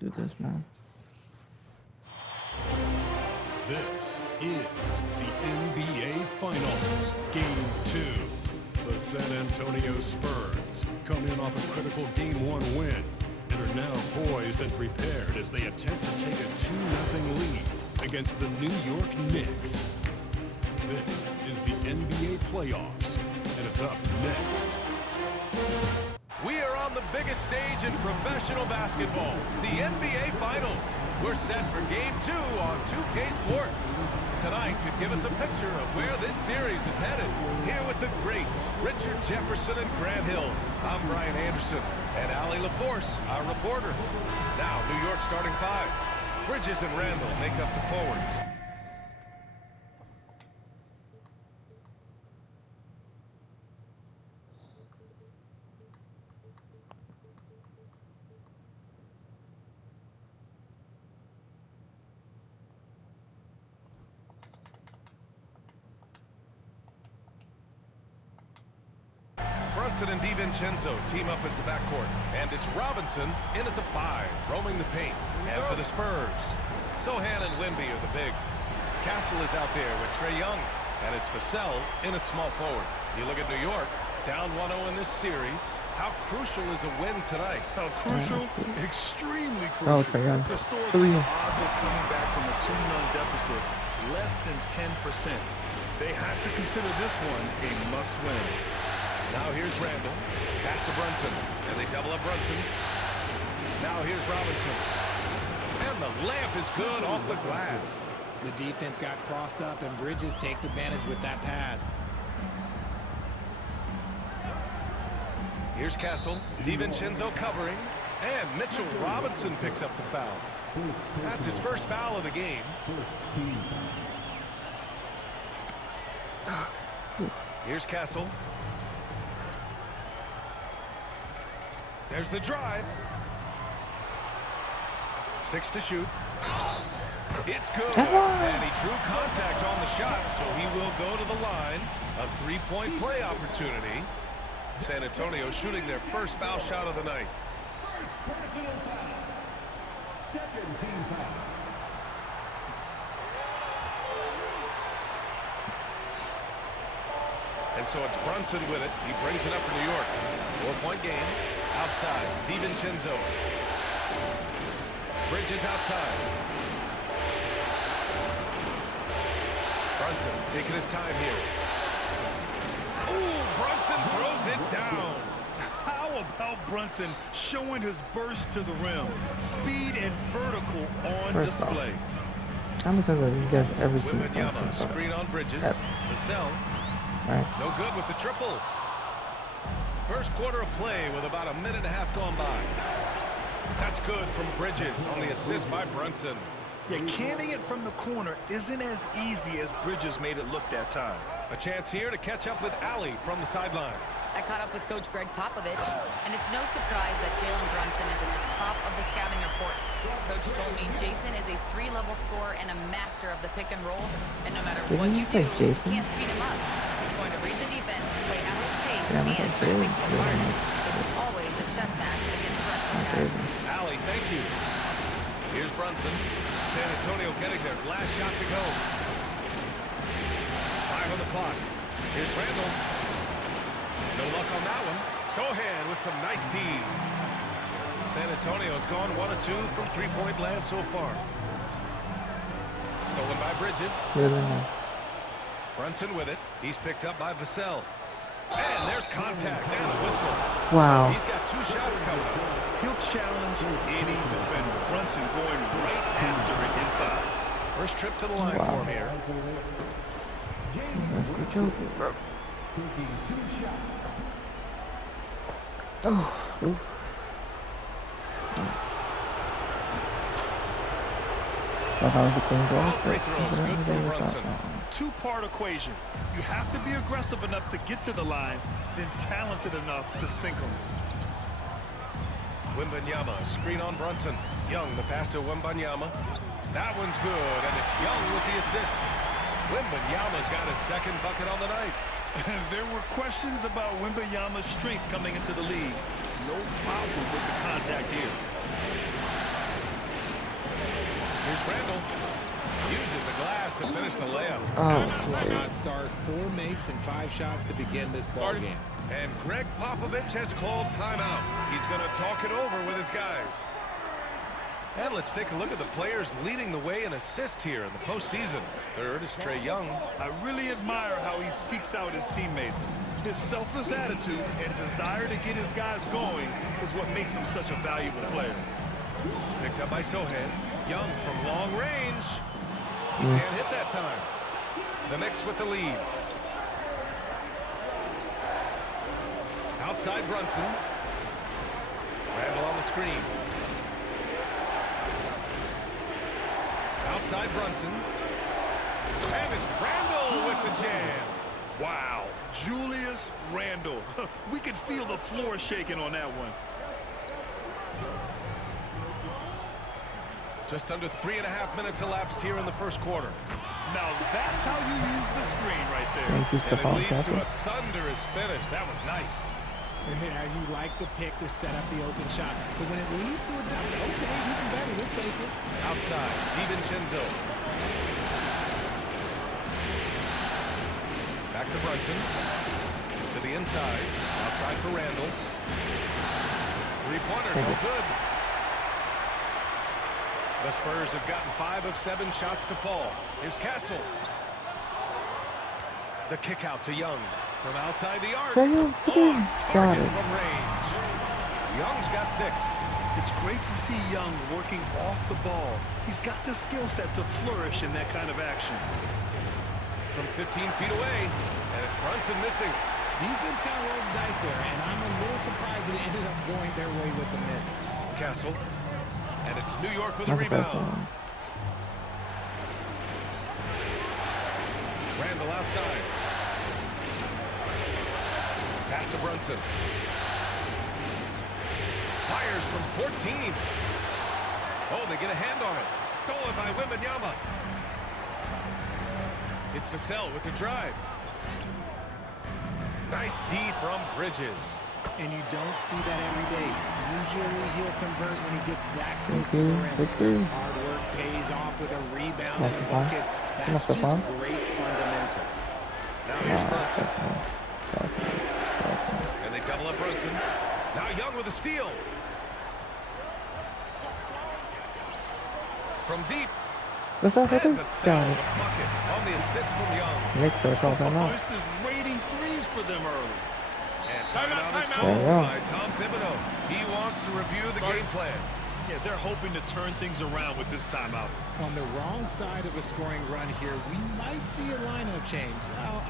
do this, man. This is the NBA Finals, Game 2. The San Antonio Spurs come in off a critical Game 1 win and are now poised and prepared as they attempt to take a 2-0 lead against the New York Knicks. This is the NBA playoffs, and it's up next. We are on the biggest stage in professional basketball, the NBA Finals. We're set for Game 2 on 2K Sports. Tonight could give us a picture of where this series is headed. Here with the greats, Richard Jefferson and Grant Hill. I'm Brian Anderson, and Allie LaForce, our reporter. Now, New York starting five. Bridges and Randall make up the forwards. Brunson and DiVincenzo team up as the backcourt. And it's Robinson in at the 5, roaming the paint. And for the Spurs, Sohan and Wemby are the bigs. Castle is out there with Trae Young. And it's Vassell in at small forward. You look at New York, down 1-0 in this series. How crucial is a win tonight? How crucial? Extremely crucial. Oh, Trae Young. Historically, the odds of coming back from a 2-0 deficit, less than 10%. They have to consider this one a must-win. Now here's Randall. Pass to Brunson. And they double up Brunson. Now here's Robinson. And the layup is good off the glass. The defense got crossed up, and Bridges takes advantage with that pass. Here's Castle. DiVincenzo covering. And Mitchell Robinson picks up the foul. That's his first foul of the game. Here's Castle. There's the drive. 6 to shoot. It's good. And he drew contact on the shot, so he will go to the line. A 3-point play opportunity. San Antonio shooting their first foul shot of the night. First personal foul. Second team foul. And so it's Brunson with it. He brings it up for New York. 4-point game. Outside, DiVincenzo. Bridges outside. Brunson taking his time here. Ooh, Brunson throws it down. How about Brunson showing his burst to the rim? Speed and vertical on display. How many times have you guys ever seen Wemby screen on Bridges. Vassell. Right. No good with the triple. First quarter of play with about a minute and a half gone by. That's good from Bridges on the assist by Brunson. Yeah, canning it from the corner isn't as easy as Bridges made it look that time. A chance here to catch up with Allie from the sideline. I caught up with Coach Greg Popovich, and it's no surprise that Jalen Brunson is at the top of the scouting report. Coach told me Jason is a 3-level scorer and a master of the pick and roll, and no matter what you do, you can't speed him up. He's going to read the defense, play at his pace, and make you apart. It's always a chess match against Brunson, guys. Allie, thank you. Here's Brunson. San Antonio getting their last shot to go. 5 on the clock. Here's Randall. No luck on that one. Sohan with some nice D. San Antonio's gone 1 of 2 from 3-point land so far. Stolen by Bridges. Brunson with it. He's picked up by Vassell. And there's contact and a whistle. Wow. So he's got 2 shots coming up. He'll challenge any defender. Brunson going right after it inside. First trip to the line for him here. That's good job. Taking 2 shots. Oh. Oof. Thought that was a clean ball. All free throws, good for Brunson. Two-part equation. You have to be aggressive enough to get to the line, then talented enough to sink them. Wembanyama, screen on Brunson. Young, the pass to Wembanyama. That one's good, and it's Young with the assist. Wembanyama's got his second bucket on the night. There were questions about Wembanyama's strength coming into the league. No problem with the contact here. Randall uses the glass to finish the layup. Oh, To a hot start, 4 makes and 5 shots to begin this ball game. And Greg Popovich has called timeout. He's going to talk it over with his guys. And let's take a look at the players leading the way in assists here in the postseason. Third is Trae Young. I really admire how he seeks out his teammates. His selfless attitude and desire to get his guys going is what makes him such a valuable player. Picked up by Sohan. Young from long range. He can't hit that time. The Knicks with the lead. Outside Brunson. Randall on the screen. Outside Brunson. And it's Randall with the jam. Wow, Julius Randle. We could feel the floor shaking on that one. Just under 3.5 minutes elapsed here in the first quarter. Now that's how you use the screen right there. thank you, And it Stephon leads to Castle. a thunderous finish. That was nice. Yeah, you like the pick to set up the open shot. But when it leads to a dunk, okay, even better. We'll take it. Outside, DiVincenzo. Back to Brunson. To the inside. Outside for Randall. Three-pointer, Take no it. good. The Spurs have gotten 5 of 7 shots to fall. Here's Castle. The kick out to Young. From outside the arc. Trae Young, again. Got Target it. from range. Young's got 6. It's great to see Young working off the ball. He's got the skill set to flourish in that kind of action. From 15 feet away, and it's Brunson missing. Defense kind of rolled the dice there, and I'm a little surprised that it ended up going their way with the miss. Castle, and it's New York with a That's the best rebound. one. Randall outside. Pass to Brunson. Fires from 14. Oh, they get a hand on it. Stolen by Wemby. It's Vassell with the drive. Nice D from Bridges. And you don't see that every day. Usually he'll convert when he gets that close Thank to you, the rim. Victor. Hard work pays off with a rebound Nice and a to find. bucket. That's Nice to just find. great fundamental. Now here's Ah, Brunson. okay. And they double up Brunson. Now Young with a steal. From deep. What's up, Victor? And Got Vassell it. with a bucket on the assist from Young. Knicks better call timeout. Just is waiting threes for them early. And timeout is There called you go. by Tom Thibodeau. He wants to review the game plan. Yeah, they're hoping to turn things around with this timeout. On the wrong side of a scoring run here, we might see a lineup change.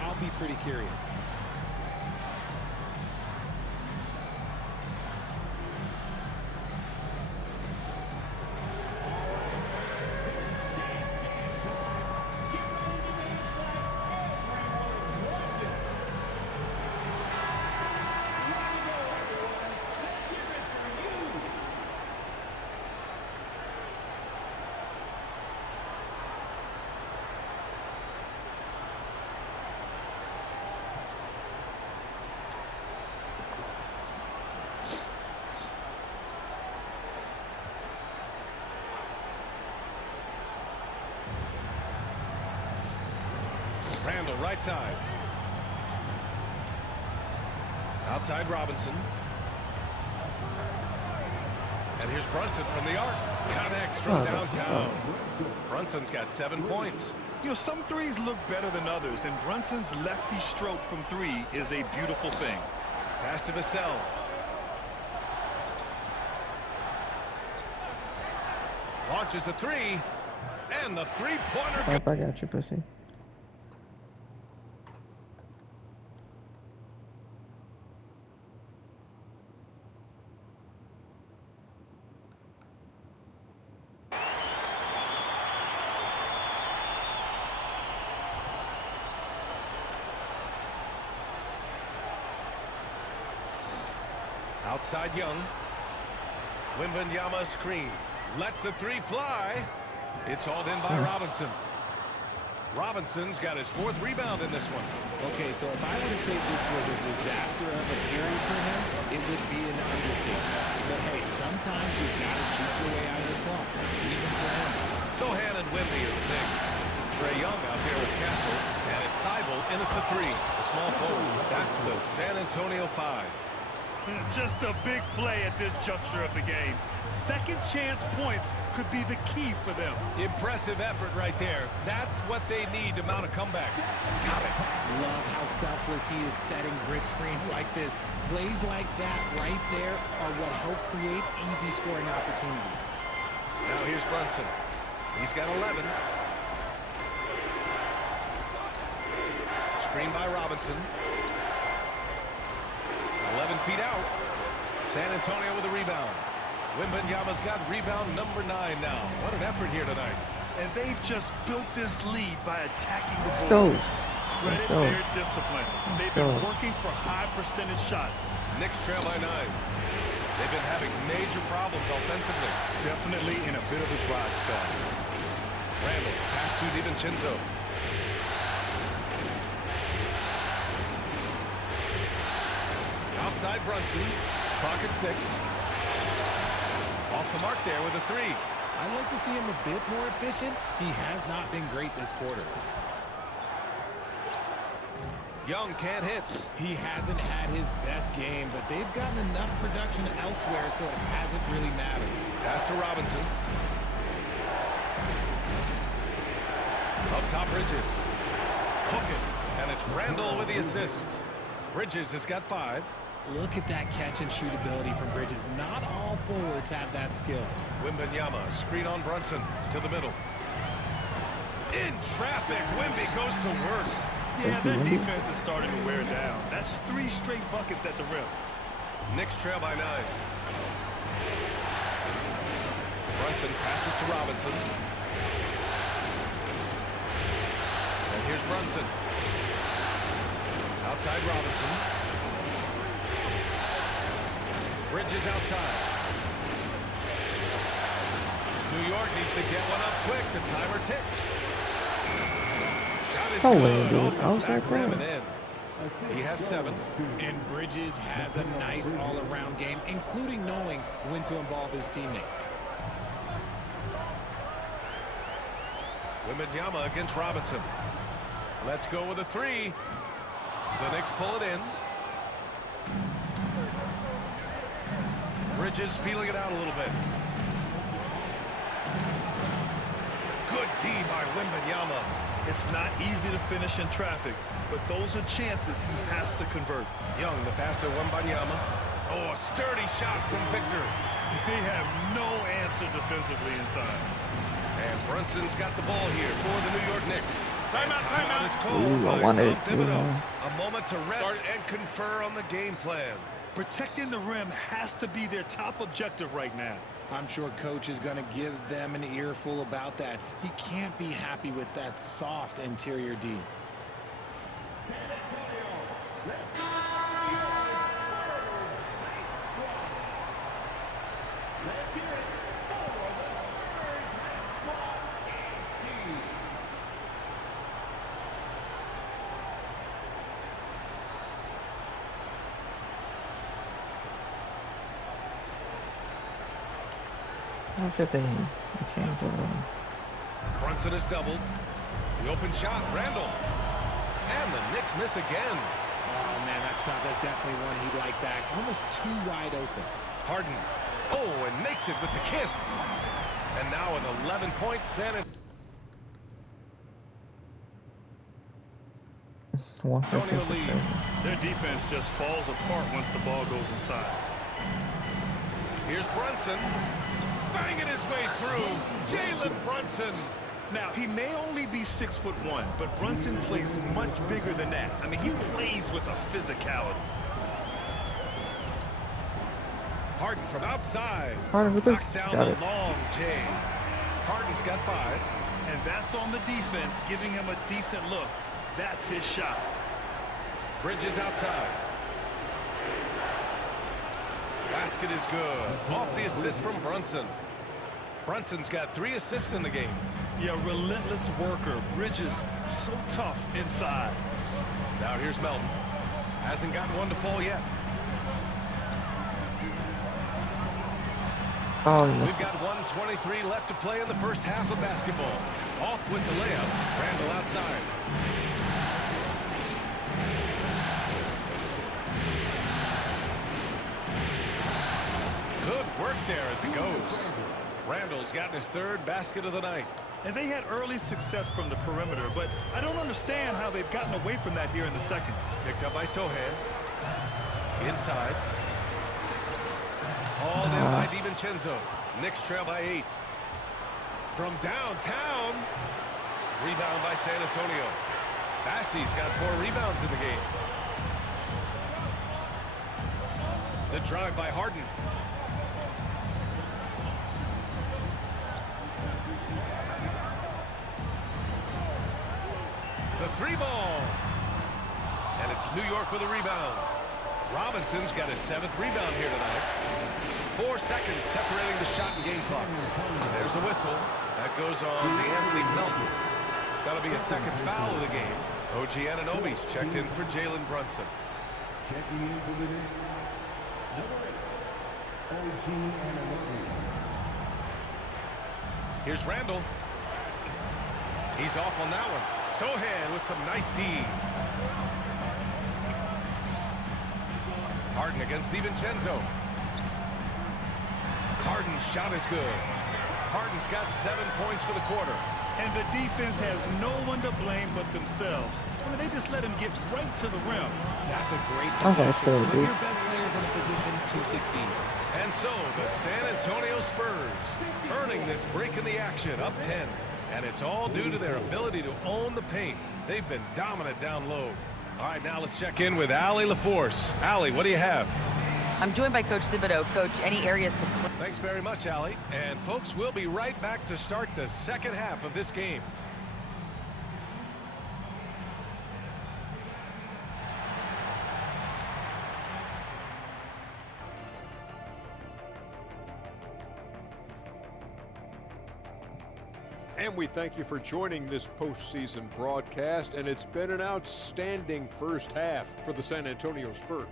I'll be pretty curious. Randall, right side. Outside Robinson. And here's Brunson from the arc. Connects from downtown. Brunson's got 7 points. You know, some threes look better than others, and Brunson's lefty stroke from 3 is a beautiful thing. Pass to Vassell. Launches a 3. And the three-pointer. Hope I got you, pussy. Outside Young. Wembanyama screen. Lets the 3 fly. It's hauled in by Robinson. Robinson's got his 4th rebound in this one. Okay, so if I were to say this was a disaster of a period for him, it would be an understatement. But hey, sometimes you've got to shoot your way out of the slump, even for him. Sohan Wemby of the Knicks. Trae Young out there with Castle, and it's Thibault in at the 3. The small forward. That's the San Antonio 5. Just a big play at this juncture of the game. Second chance points could be the key for them. Impressive effort right there. That's what they need to mount a comeback. Got it. Love how selfless he is setting brick screens like this. Plays like that right there are what help create easy scoring opportunities. Now here's Brunson. He's got 11. Screen by Robinson. 11 feet out. San Antonio with a rebound. Wembanyama's got rebound number 9 now. What an effort here tonight. And they've just built this lead by attacking the Let's ball. go. Credit go. their discipline. They've been working for high percentage shots. Knicks trail by 9. They've been having major problems offensively. Definitely in a bit of a dry spell. Randall, pass to DiVincenzo. Outside Brunson. Clock at 6. Off the mark there with a 3. I'd like to see him a bit more efficient. He has not been great this quarter. Young can't hit. He hasn't had his best game, but they've gotten enough production elsewhere, so it hasn't really mattered. Pass to Robinson. Up top, Bridges. Hook it. And it's Randall with the assist. Bridges has got 5. Look at that catch and shoot ability from Bridges. Not all forwards have that skill. Wembanyama, screen on Brunson to the middle. In traffic, Wemby goes to work. Yeah, their defense is starting to wear down. That's 3 straight buckets at the rim. Knicks trail by 9. Brunson passes to Robinson. And here's Brunson. Outside Robinson. Bridges outside. New York needs to get one up quick. The timer ticks. Shot is No way, good. dude. Off the I was back right rim there. and in. He has 7. And Bridges has a nice all-around game, including knowing when to involve his teammates. Wembanyama against Robinson. Let's go with a 3. The Knicks pull it in. Bridges feeling it out a little bit. Good D by Wembanyama. It's not easy to finish in traffic, but those are chances he has to convert. Young, the pass to Wembanyama. Oh, a sturdy shot from Victor. They have no answer defensively inside. And Brunson's got the ball here for the New York Knicks. Timeout. Is called Ooh, I by wanted Tom it too, Thibodeau. man. A moment to rest and confer on the game plan. Protecting the rim has to be their top objective right now. I'm sure coach is going to give them an earful about that. He can't be happy with that soft interior D. How should they change over? Brunson is doubled. The open shot, Randall. And the Knicks miss again. Oh, man, that's tough. That's definitely one he'd like back. Almost too wide open. Harden. Oh, and makes it with the kiss. And now an 11-point San Antonio lead. Their defense just falls apart once the ball goes inside. Here's Brunson. Banging his way through. Jalen Brunson. Now, he may only be 6'1", but Brunson plays much bigger than that. I mean, he plays with a physicality. Harden from outside. Harden with the Knocks down got the it. long J. Harden's got 5. And that's on the defense, giving him a decent look. That's his shot. Bridges outside. Basket is good. Off the assist from Brunson. Brunson's got 3 assists in the game. Yeah, relentless worker. Bridges, so tough inside. Now here's Melton. Hasn't gotten one to fall yet. Oh, he missed We've got 1:23 left to play in the first half of basketball. Off with the layup. Randall outside. Good work there as it goes. Randall's gotten his third basket of the night. And they had early success from the perimeter, but I don't understand how they've gotten away from that here in the second. Picked up by Sohan. Inside. Hauled in by DiVincenzo. Knicks trail by 8. From downtown. Rebound by San Antonio. Bassey's got 4 rebounds in the game. The drive by Harden. The 3-ball. And it's New York with a rebound. Robinson's got his 7th rebound here tonight. 4 seconds separating the shot and game clock. There's a whistle. That goes on Anthony Melton. That'll be a second foul of the game. OG Anunoby's checked in for Jalen Brunson. Checking in for the Knicks. Number 8, OG Anunoby. Here's Randall. He's off on that one. Sohan with some nice D. Harden against DiVincenzo. Harden's shot is good. Harden's got 7 points for the quarter. And the defense has no one to blame but themselves. I mean, they just let him get right to the rim. That's a great Okay, possession. so, Put dude. your best players in a position to succeed. And so the San Antonio Spurs earning this break in the action, up 10. And it's all due to their ability to own the paint. They've been dominant down low. All right, now let's check in with Allie LaForce. Allie, what do you have? I'm joined by Coach Thibodeau. Coach, any areas to clear? Thanks very much, Allie. And folks, we'll be right back to start the second half of this game. And we thank you for joining this postseason broadcast, and it's been an outstanding first half for the San Antonio Spurs.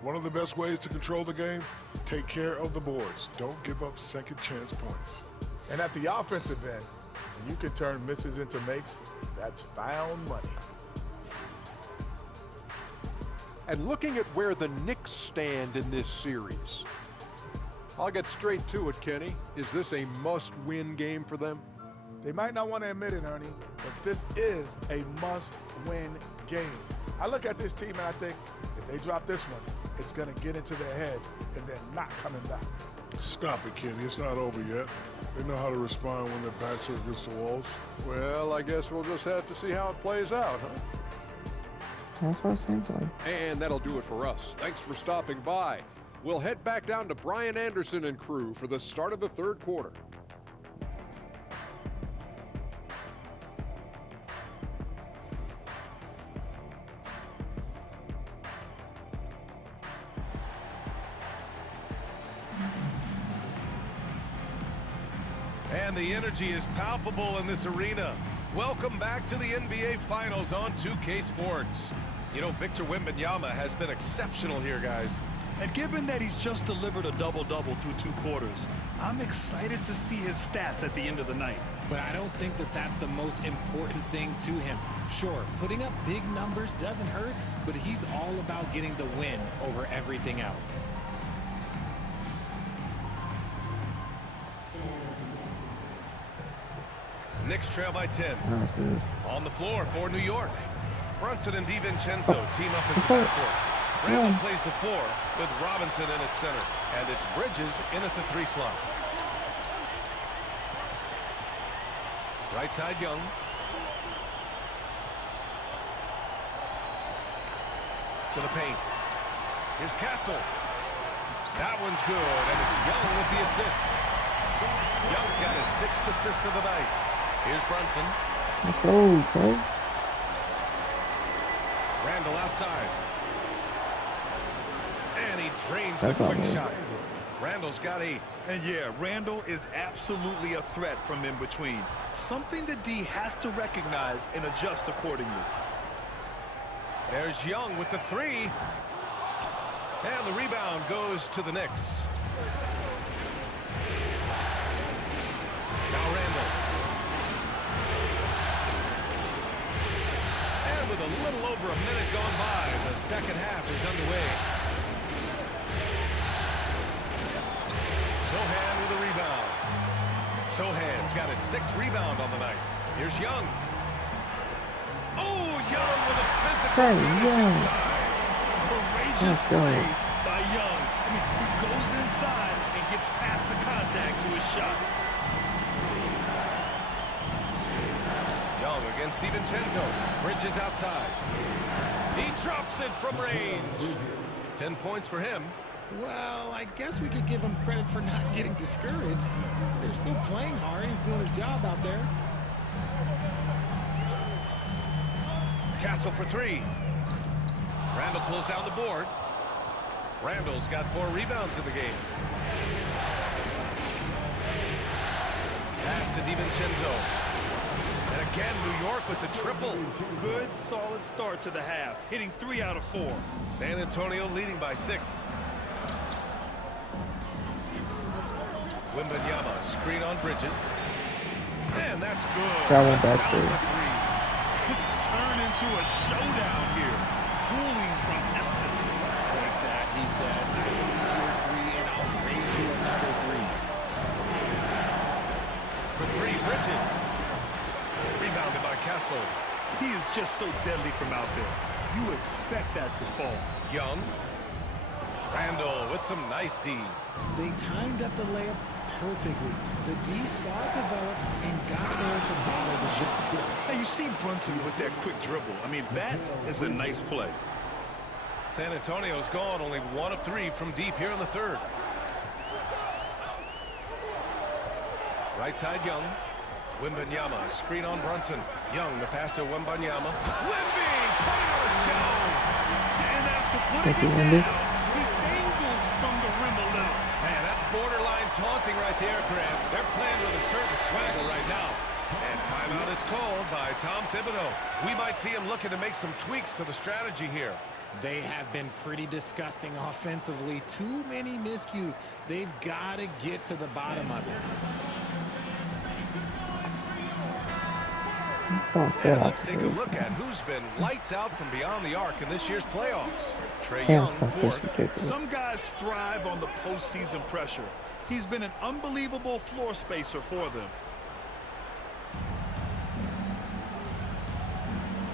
One of the best ways to control the game, take care of the boards. Don't give up second chance points. And at the offensive end, when you can turn misses into makes, that's found money. And looking at where the Knicks stand in this series, I'll get straight to it, Kenny. Is this a must-win game for them? They might not want to admit it, Ernie, but this is a must-win game. I look at this team and I think if they drop this one, it's going to get into their head and they're not coming back. Stop it, Kenny. It's not over yet. They know how to respond when their backs are against the walls. Well, I guess we'll just have to see how it plays out, huh? That's what it seems like. And that'll do it for us. Thanks for stopping by. We'll head back down to Brian Anderson and crew for the start of the third quarter. And the energy is palpable in this arena. Welcome back to the NBA Finals on 2K Sports. You know, Victor Wembanyama has been exceptional here, guys. And given that he's just delivered a double-double through 2 quarters, I'm excited to see his stats at the end of the night. But I don't think that that's the most important thing to him. Sure, putting up big numbers doesn't hurt, but he's all about getting the win over everything else. Knicks trail by 10. Nice, dude. On the floor for New York. Brunson and DiVincenzo team up as Let's backcourt. Randall plays the 4 with Robinson in at center. And it's Bridges in at the 3 slot. Right side, Young. To the paint. Here's Castle. That one's good, and it's Young with the assist. Young's got his 6th assist of the night. Here's Brunson. Let's go, Trey. Randall outside. And he drains That's the all quick right. shot. Randall's got 8. And yeah, Randall is absolutely a threat from in between. Something that D has to recognize and adjust accordingly. There's Young with the 3. And the rebound goes to the Knicks. Now Randall. And with a little over a minute gone by, the second half is underway. Sohan with a rebound. Sohan's got his 6th rebound on the night. Here's Young. Oh, Young with a physical finish inside. Courageous play by Young. I mean, he goes inside and gets past the contact to his shot. Young against DiVincenzo. Bridges outside. He drops it from range. 10 points for him. Well, I guess we could give him credit for not getting discouraged. They're still playing hard. He's doing his job out there. Castle for 3. Randall pulls down the board. Randall's got 4 rebounds in the game. Pass to DiVincenzo. And again, New York with the triple. Good, solid start to the half, hitting 3 out of 4. San Antonio leading by 6. Wembanyama, screen on Bridges. And that's good. That went back South there. for 3. It's turned into a showdown here. Dueling from distance. Take that, he says. I see your 3, and I'll raise you another 3. For 3, Bridges. Rebounded by Castle. He is just so deadly from out there. You expect that to fall. Young. Randall with some nice D. They timed up the layup perfectly. The D saw it develop and got there to bother the shot. Hey, you see Brunson with that quick dribble. I mean, that is a nice play. San Antonio's gone only 1 of 3 from deep here in the 3rd. Right side Young. Wembanyama, screen on Brunson. Young, the pass to Wembanyama. Wemby putting on a show. And after Thank you, putting it Wemby. down, he angles from the rim a little. Man, that's borderline taunting right there, Grant. They're playing with a certain swagger right now. And timeout is called by Tom Thibodeau. We might see him looking to make some tweaks to the strategy here. They have been pretty disgusting offensively. Too many miscues. They've got to get to the bottom of it. And let's take a look at who's been lights out from beyond the arc in this year's playoffs. Trae Young, 4th. Some guys thrive on the postseason pressure. He's been an unbelievable floor spacer for them.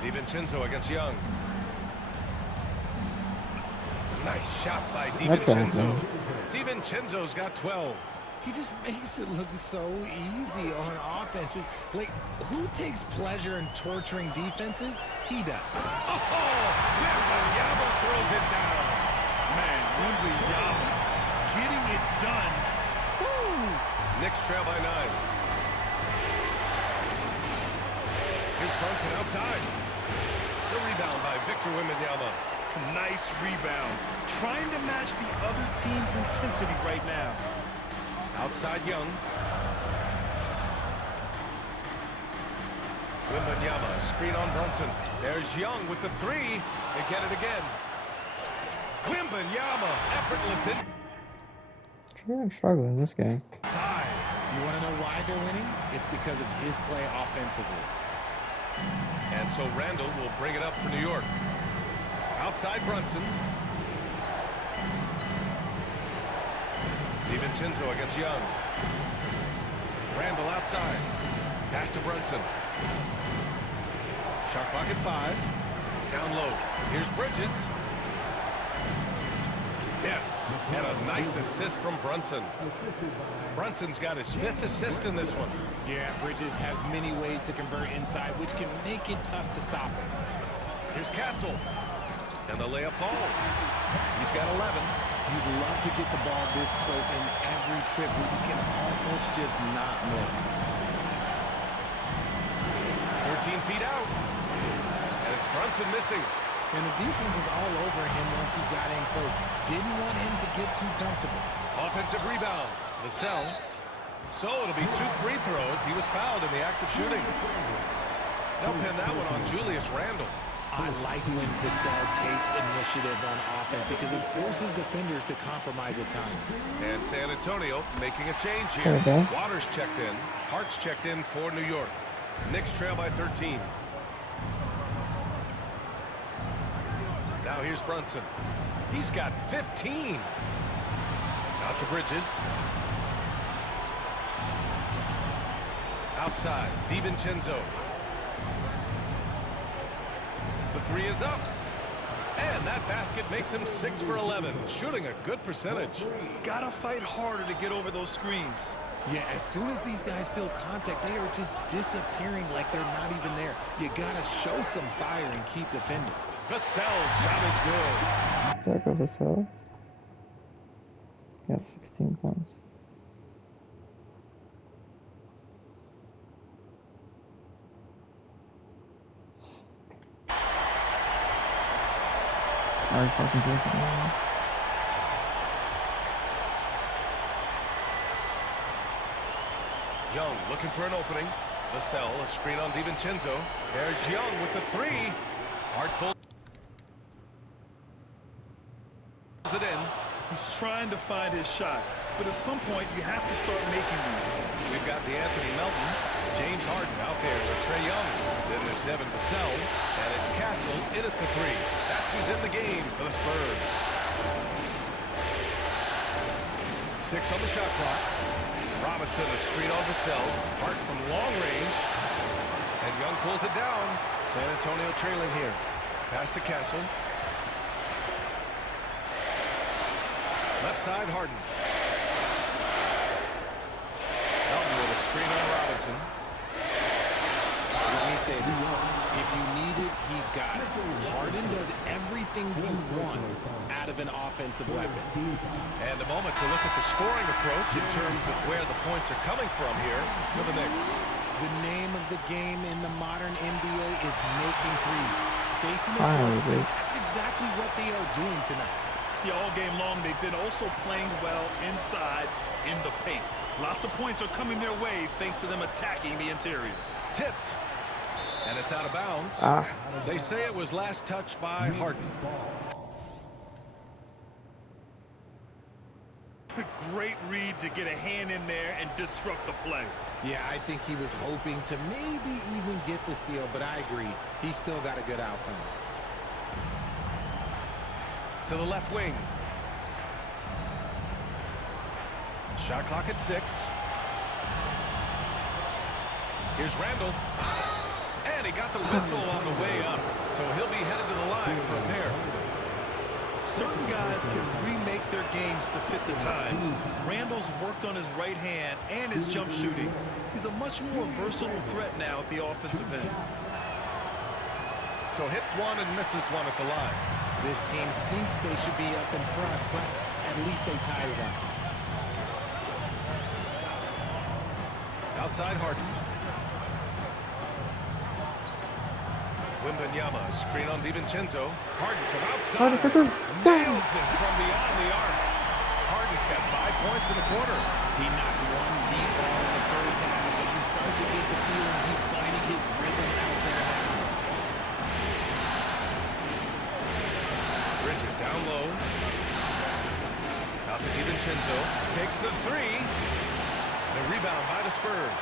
DiVincenzo against Young. Nice shot by DiVincenzo. DiVincenzo's got 12. He just makes it look so easy on offense. Like, who takes pleasure in torturing defenses? He does. Oh, Wembanyama throws it down. Man, Wembanyama getting it done. Woo. Knicks trail by 9. Here's Brunson outside. The rebound by Victor Wembanyama. Nice rebound. Trying to match the other team's intensity right now. Outside Young. Wembanyama, screen on Brunson. There's Young with the 3. They get it again. Wembanyama, effortless. I'm struggling this game. Side. You want to know why they're winning? It's because of his play offensively. And so Randall will bring it up for New York. Outside Brunson. DiVincenzo against Young. Randall outside. Pass to Brunson. Shot clock at 5. Down low. Here's Bridges. Yes, and a nice assist from Brunson. Brunson's got his 5th assist in this one. Yeah, Bridges has many ways to convert inside, which can make it tough to stop him. Here's Castle. And the layup falls. He's got 11. You'd love to get the ball this close in every trip where you can almost just not miss. 13 feet out. And it's Brunson missing. And the defense was all over him once he got in close. Didn't want him to get too comfortable. Offensive rebound. Vassell. So it'll be 2 free throws. He was fouled in the act of shooting. They'll pin that one on Julius Randle. I like when Vassell takes initiative on offense because it forces defenders to compromise at times. And San Antonio making a change There we here. go. Waters checked in. Hart's checked in for New York. Knicks trail by 13. Now here's Brunson. He's got 15. Out to Bridges. Outside, DiVincenzo. The three is up. And that basket makes him 6 for 11, shooting a good percentage. Gotta fight harder to get over those screens. Yeah, as soon as these guys feel contact, they are just disappearing like they're not even there. You gotta show some fire and keep defending. Vassell's shot is good. There go Vassell. Yeah, 16 points. Are you fucking joking? Young looking for an opening. Vassell, a screen on DiVincenzo. There's Young with the three. Hart pulls it in. He's trying to find his shot, but at some point you have to start making these. We've got the Anthony Melton, James Harden out there with Trae Young. Then there's Devin Vassell, and it's Castle in at the three. That's who's in the game for the Spurs. 6 on the shot clock. Robinson, a screen on Vassell. Hart from long range. And Young pulls it down. San Antonio trailing here. Pass to Castle. Left side, Harden. Melton with a screen on Robinson. Let me say this. If you need it, he's got it. Harden does everything you want out of an offensive weapon. And a moment to look at the scoring approach in terms of where the points are coming from here for the Knicks. The name of the game in the modern NBA is making threes. Spacing the Finally, floor. dude. That's exactly what they are doing tonight. Yeah, all game long they've been also playing well inside in the paint. Lots of points are coming their way thanks to them attacking the interior. Tipped. And it's out of bounds. They say it was last touched by Harden. Great read to get a hand in there and disrupt the play. Yeah, I think he was hoping to maybe even get the steal, but I agree. He's still got a good outcome. To the left wing. Shot clock at 6. Here's Randall. And he got the whistle on the way up. So he'll be headed to the line for a pair. Certain guys can remake their games to fit the times. Randall's worked on his right hand and his jump shooting. He's a much more versatile threat now at the offensive end. So hits one and misses one at the line. This team thinks they should be up in front, but at least they tied it up. Outside Harden. Wembanyama, screen on DiVincenzo. Harden from outside. Harden for three. Nails it from beyond the arc. Harden's got 5 points in the quarter. He knocked one deep ball in the first half, but you start to get the feeling he's finding his rhythm out there now. Bridges down low. Out to DiVincenzo. Takes the three. The rebound by the Spurs.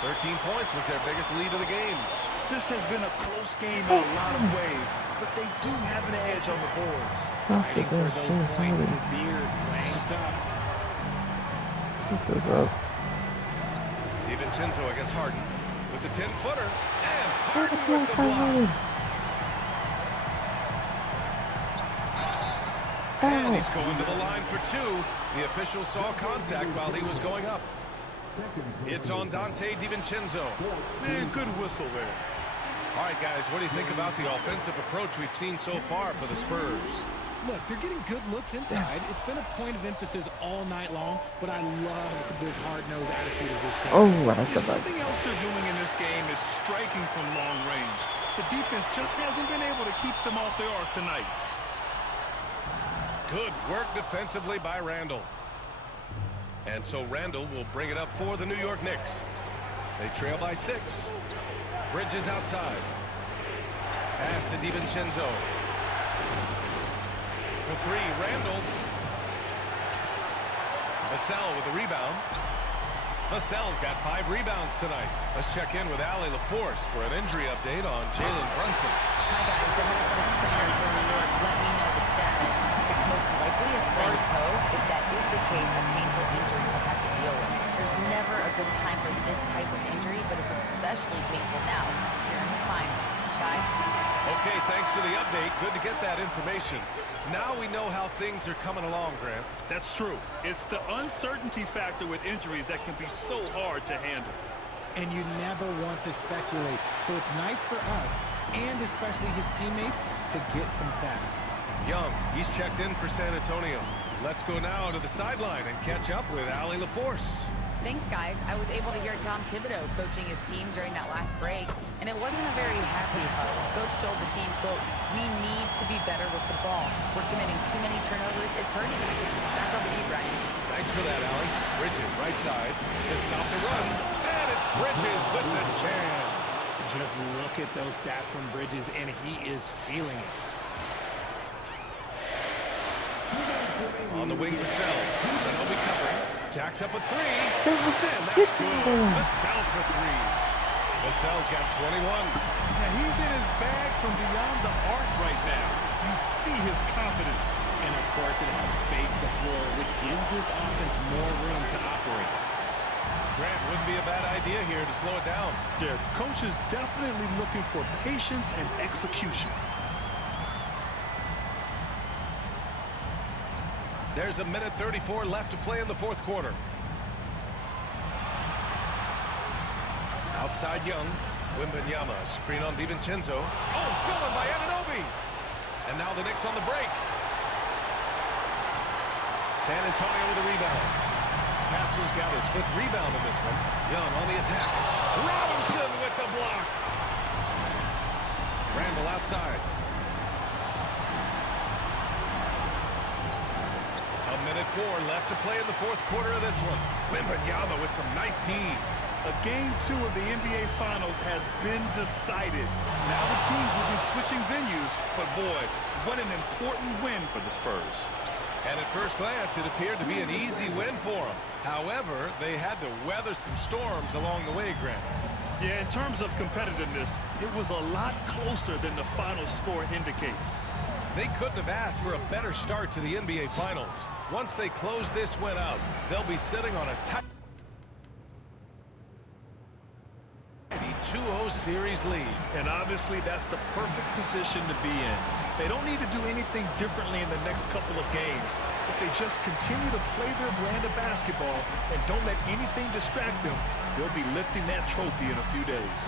13 points was their biggest lead of the game. This has been a close game in a lot of ways, but they do have an edge on the boards. Fighting for those points, the beard playing tough. What is up? DiVincenzo against Harden with the 10-footer. And Harden with the block. And he's going to the line for 2. The official saw contact while he was going up. It's on Dante DiVincenzo. Man, good whistle there. All right, guys, what do you think about the offensive approach we've seen so far for the Spurs? Look, they're getting good looks inside. It's been a point of emphasis all night long, but I love this hard-nosed attitude of this team. Oh, I messed up. Something else they're doing in this game is striking from long range. The defense just hasn't been able to keep them off their arc tonight. Good work defensively by Randall. And so Randall will bring it up for the New York Knicks. They trail by 6. Bridges outside. Pass to DiVincenzo. For three, Randall. Vassell with the rebound. Vassell's got 5 rebounds tonight. Let's check in with Allie LaForce for an injury update on Jalen Brunson. Hi guys, the head athletic trainer for New York let me know the status. It's most likely a sprained toe. If that is the case, a painful injury we'll have to deal with. There's never a good time for this type of injury, but it's especially painful now, here in the finals. Guys? Okay, thanks for the update. Good to get that information. Now we know how things are coming along, Grant. That's true. It's the uncertainty factor with injuries that can be so hard to handle. And you never want to speculate. So it's nice for us, and especially his teammates, to get some facts. Young, he's checked in for San Antonio. Let's go now to the sideline and catch up with Allie LaForce. Thanks, guys. I was able to hear Tom Thibodeau coaching his team during that last break, and it wasn't a very happy huddle. Coach told the team, quote, "We need to be better with the ball. We're committing too many turnovers. It's hurting us." Back over to you, Brian. Thanks for that, Allie. Bridges, right side, to stop the run. And it's Bridges with the jam. Just look at those stats from Bridges, and he is feeling it. On the wing, Vassell. Wemby covering. Jacks up a 3. That was And a that's pitching good. ball. Vassell for 3. Vassell's got 21. Now, he's in his bag from beyond the arc right now. You see his confidence. And of course, it helps space the floor, which gives this offense more room to operate. Grant, wouldn't be a bad idea here to slow it down. Yeah, coach is definitely looking for patience and execution. There's a minute 34 left to play in the fourth quarter. Outside Young. Wembanyama, screen on DiVincenzo. Oh, stolen by Anunoby. And now the Knicks on the break. San Antonio with a rebound. Castle's got his 5th rebound in this one. Young on the attack. Robinson with the block. Randall outside. A minute 4 left to play in the fourth quarter of this one. Wembanyama with some nice D. Game 2 of the NBA Finals has been decided. Now the teams will be switching venues, but boy, what an important win for the Spurs. And at first glance, it appeared to be an easy win for them. However, they had to weather some storms along the way, Grant. Yeah, in terms of competitiveness, it was a lot closer than the final score indicates. They couldn't have asked for a better start to the NBA Finals. Once they close this win out, they'll be sitting on a tight 2-0 series lead. And obviously, that's the perfect position to be in. They don't need to do anything differently in the next couple of games. If they just continue to play their brand of basketball and don't let anything distract them, they'll be lifting that trophy in a few days.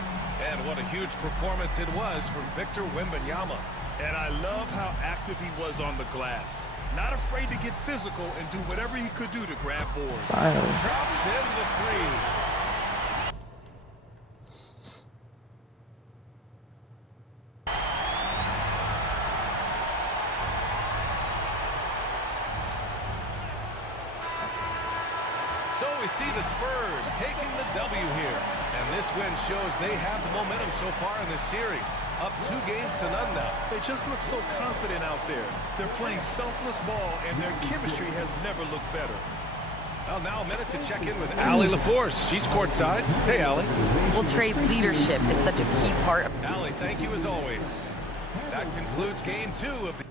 And what a huge performance it was for Victor Wembanyama. And I love how active he was on the glass. Not afraid to get physical and do whatever he could do to grab boards. Finally. Drops in the 3. So we see the Spurs taking the W here. And this win shows they have the momentum so far in this series. Up 2 games to none now. They just look so confident out there. They're playing selfless ball, and their chemistry has never looked better. Well, now a minute to check in with Allie LaForce. She's courtside. Hey, Allie. Well, Trey, leadership is such a key part of... Allie, thank you as always. That concludes game 2 of the...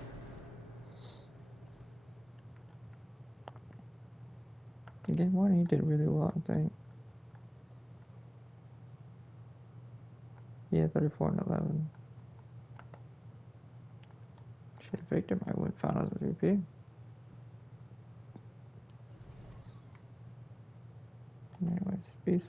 Game 1, he did really well, I think. Yeah, 34 and 11. Shit, Victor might win Finals MVP. Anyways, peace.